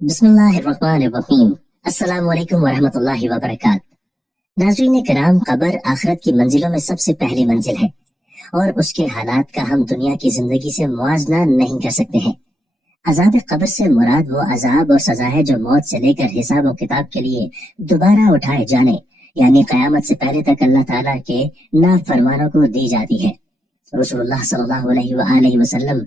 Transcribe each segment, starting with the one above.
بسم اللہ الرحمن الرحیم۔ السلام علیکم ورحمۃ اللہ وبرکاتہ۔ ناظرین کرام، قبر آخرت کی منزلوں میں سب سے پہلی منزل ہے اور اس کے حالات کا ہم دنیا کی زندگی سے موازنہ نہیں کر سکتے ہیں۔ عذاب قبر سے مراد وہ عذاب اور سزا ہے جو موت سے لے کر حساب و کتاب کے لیے دوبارہ اٹھائے جانے یعنی قیامت سے پہلے تک اللہ تعالیٰ کے نافرمانوں کو دی جاتی ہے۔ رسول اللہ صلی اللہ علیہ وآلہ وسلم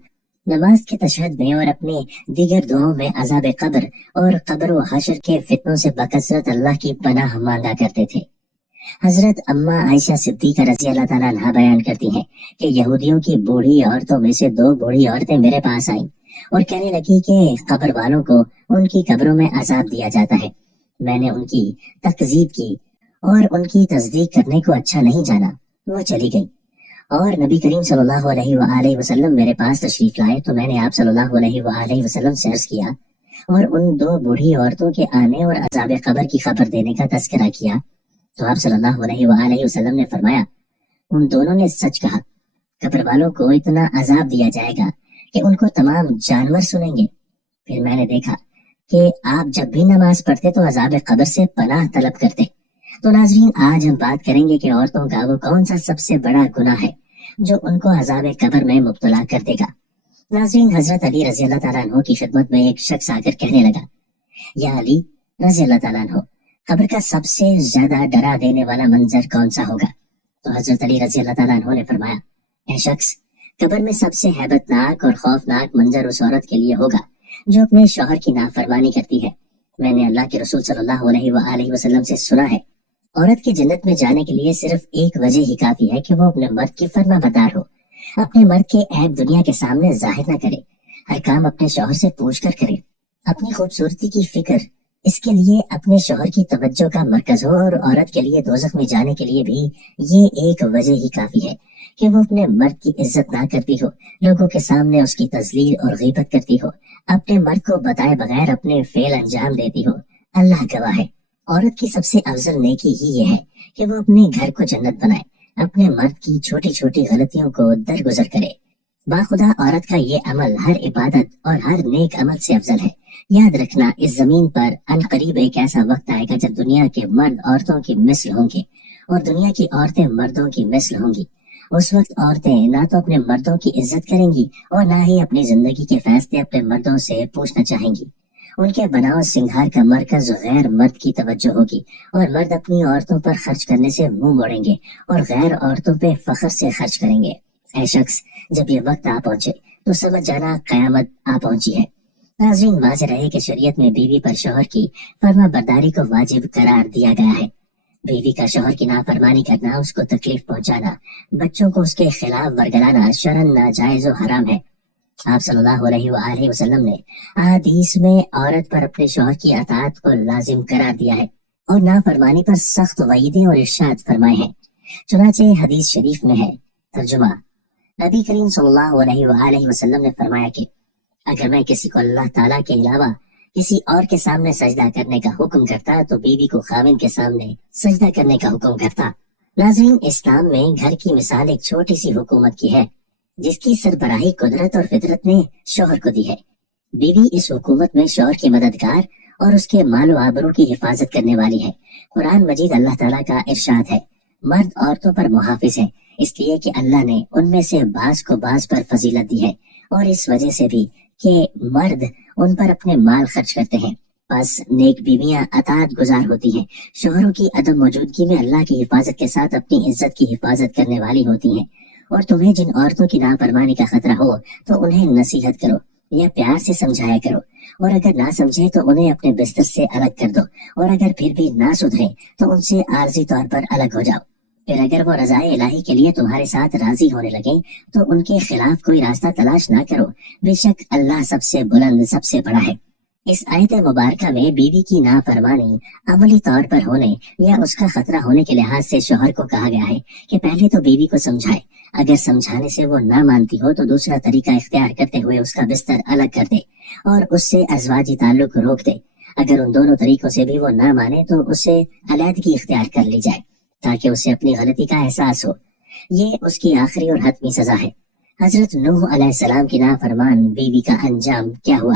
نماز کے تشہد میں اور اپنی دیگر دعاؤں میں عذاب قبر اور قبر و حشر کے فتنوں سے بکثرت اللہ کی پناہ مانگا کرتے تھے۔ حضرت اما عائشہ صدیقہ رضی اللہ تعالیٰ عنہا بیان کرتی ہیں کہ یہودیوں کی بوڑھی عورتوں میں سے 2 بوڑھی عورتیں میرے پاس آئیں اور کہنے لگی کہ قبر والوں کو ان کی قبروں میں عذاب دیا جاتا ہے۔ میں نے ان کی تکذیب کی اور ان کی تصدیق کرنے کو اچھا نہیں جانا، وہ چلی گئی اور نبی کریم صلی اللہ علیہ وآلہ وسلم میرے پاس تشریف لائے تو میں نے آپ صلی اللہ علیہ وآلہ وسلم سے عرض کیا اور ان 2 بوڑھی عورتوں کے آنے اور عذاب قبر کی خبر دینے کا تذکرہ کیا تو آپ صلی اللہ علیہ وآلہ وسلم نے فرمایا، ان دونوں نے سچ کہا، قبر والوں کو اتنا عذاب دیا جائے گا کہ ان کو تمام جانور سنیں گے۔ پھر میں نے دیکھا کہ آپ جب بھی نماز پڑھتے تو عذاب قبر سے پناہ طلب کرتے۔ تو ناظرین، آج ہم بات کریں گے کہ عورتوں کا وہ کون سا سب سے بڑا گناہ ہے جو ان کو عذاب قبر میں مبتلا کر دے گا۔ ناظرین، حضرت علی رضی اللہ تعالیٰ عنہ کی خدمت میں ایک شخص آ کر کہنے لگا، یا علی رضی اللہ تعالیٰ عنہ، قبر کا سب سے زیادہ ڈرا دینے والا منظر کون سا ہوگا؟ تو حضرت علی رضی اللہ تعالیٰ عنہ نے فرمایا، اے شخص، قبر میں سب سے ہیبت ناک اور خوفناک منظر اس عورت کے لیے ہوگا جو اپنے شوہر کی نافرمانی کرتی ہے۔ میں نے اللہ کے رسول صلی اللہ علیہ وآلہ وسلم سے سنا ہے، عورت کی جنت میں جانے کے لیے صرف ایک وجہ ہی کافی ہے کہ وہ اپنے مرد کی فرما بردار ہو، اپنے مرد کے عیب دنیا کے سامنے ظاہر نہ کرے، ہر کام اپنے شوہر سے پوچھ کر کرے، اپنی خوبصورتی کی فکر اس کے لیے اپنے شوہر کی توجہ کا مرکز ہو، اور عورت کے لیے دوزخ میں جانے کے لیے بھی یہ ایک وجہ ہی کافی ہے کہ وہ اپنے مرد کی عزت نہ کرتی ہو، لوگوں کے سامنے اس کی تذلیل اور غیبت کرتی ہو، اپنے مرد کو بتائے بغیر اپنے فعل انجام دیتی ہو۔ اللہ گواہ ہے، عورت کی سب سے افضل نیکی ہی یہ ہے کہ وہ اپنے گھر کو جنت بنائے، اپنے مرد کی چھوٹی چھوٹی غلطیوں کو درگزر کرے۔ باخدا عورت کا یہ عمل ہر عبادت اور ہر نیک عمل سے افضل ہے۔ یاد رکھنا، اس زمین پر عنقریب ایک ایسا وقت آئے گا جب دنیا کے مرد عورتوں کی مثل ہوں گے اور دنیا کی عورتیں مردوں کی مثل ہوں گی۔ اس وقت عورتیں نہ تو اپنے مردوں کی عزت کریں گی اور نہ ہی اپنی زندگی کے فیصلے اپنے مردوں سے پوچھنا چاہیں گی۔ ان کے بناؤ سنگھار کا مرکز غیر مرد کی توجہ ہوگی اور مرد اپنی عورتوں پر خرچ کرنے سے منہ موڑیں گے اور غیر عورتوں پہ فخر سے خرچ کریں گے۔ اے شخص، جب یہ وقت آ پہنچے تو سمجھ جانا قیامت آ پہنچی ہے۔ ناظرین، واضح رہے کہ شریعت میں بیوی پر شوہر کی فرما برداری کو واجب قرار دیا گیا ہے۔ بیوی کا شوہر کی نافرمانی کرنا، اس کو تکلیف پہنچانا، بچوں کو اس کے خلاف ورگلانا شرعاً ناجائز و حرام ہے۔ آپ صلی اللہ علیہ وآلہ وسلم نے احادیث میں عورت پر اپنے شوہر کی اطاعت کو لازم قرار دیا ہے اور نافرمانی پر سخت وعیدیں اور ارشاد فرمائے ہیں۔ چنانچہ حدیث شریف میں ہے، ترجمہ، نبی کریم صلی اللہ علیہ وآلہ وسلم نے فرمایا کہ اگر میں کسی کو اللہ تعالیٰ کے علاوہ کسی اور کے سامنے سجدہ کرنے کا حکم کرتا تو بیوی کو خاوند کے سامنے سجدہ کرنے کا حکم کرتا۔ ناظرین، اسلام میں گھر کی مثال ایک چھوٹی سی حکومت کی ہے جس کی سربراہی قدرت اور فطرت نے شوہر کو دی ہے۔ بیوی اس حکومت میں شوہر کی مددگار اور اس کے مال و آبرو کی حفاظت کرنے والی ہے۔ قرآن مجید اللہ تعالیٰ کا ارشاد ہے، مرد عورتوں پر محافظ ہے، اس لیے کہ اللہ نے ان میں سے بعض کو بعض پر فضیلت دی ہے اور اس وجہ سے بھی کہ مرد ان پر اپنے مال خرچ کرتے ہیں۔ بس نیک بیویاں اطاعت گزار ہوتی ہیں، شوہروں کی عدم موجودگی میں اللہ کی حفاظت کے ساتھ اپنی عزت کی حفاظت کرنے والی ہوتی ہیں۔ اور تمہیں جن عورتوں کی نافرمانی کا خطرہ ہو تو انہیں نصیحت کرو یا پیار سے سمجھایا کرو، اور اگر نہ سمجھے تو انہیں اپنے بستر سے الگ کر دو، اور اگر پھر بھی نہ سدھرے تو ان سے عارضی طور پر الگ ہو جاؤ۔ پھر اگر وہ رضائے الہی کے لیے تمہارے ساتھ راضی ہونے لگیں تو ان کے خلاف کوئی راستہ تلاش نہ کرو، بے شک اللہ سب سے بلند، سب سے بڑا ہے۔ اس آیت مبارکہ میں بیوی کی نافرمانی عملی طور پر ہونے یا اس کا خطرہ ہونے کے لحاظ سے شوہر کو کہا گیا ہے کہ پہلے تو بیوی کو سمجھائے، اگر سمجھانے سے وہ نہ مانتی ہو تو دوسرا طریقہ اختیار کرتے ہوئے اس کا بستر الگ کر دے اور اس سے ازواجی تعلق روک دے۔ اگر ان دونوں طریقوں سے بھی وہ نہ مانے تو اسے علیحدگی اختیار کر لی جائے تاکہ اسے اپنی غلطی کا احساس ہو۔ یہ اس کی آخری اور حتمی سزا ہے۔ حضرت نوح علیہ السلام کی نافرمان بیوی کا انجام کیا ہوا؟